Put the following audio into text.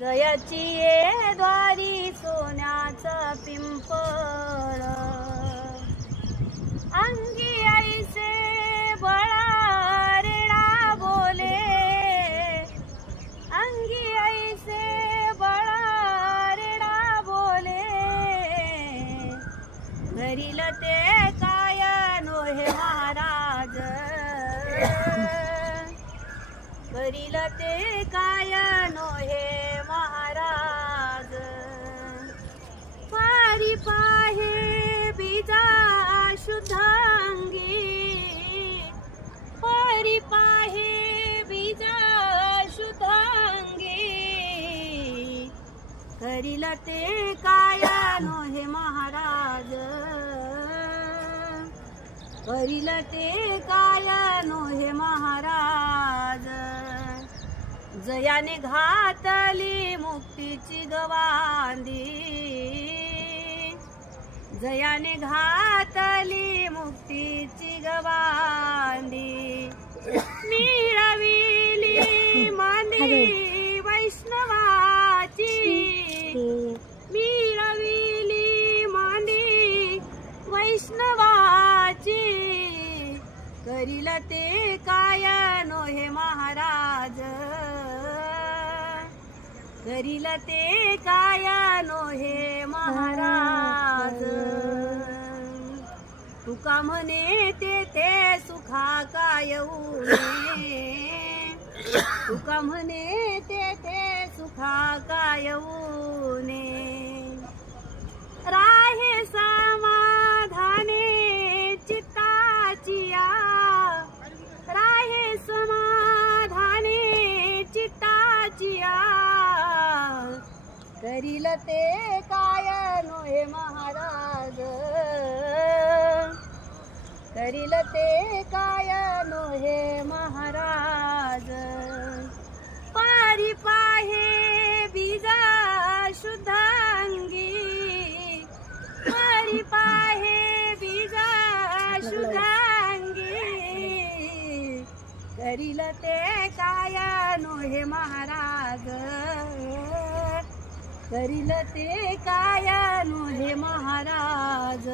जयाची ये द्वारी सोन्याचा पिंपळ. अंगी ऐसे बळा बोले. अंगी ऐसे बळा बोले. घरील ते काय नोहे महाराज? घरील ते काय नोहे करील ते काय नोहे महाराज. करील ते काय नोहे महाराज. जयाने घातली मुक्तीची गवांदी जयाने घातली मुक्तीची गवा करील ते काय नोहे महाराज? करील ते काय नोहे महाराज? तुका म्हणे ते ते सुखा काय तुका म्हणे ते ते सुखा काय करील ते काय नोहे महाराज? करील ते काय नोहे महाराज? पारी पाहे बीजा शुद्धांगी। पारी पाहे बीजा शुद्धांगी। करील ते काय नोहे महाराज? करील ते काय हे महाराज?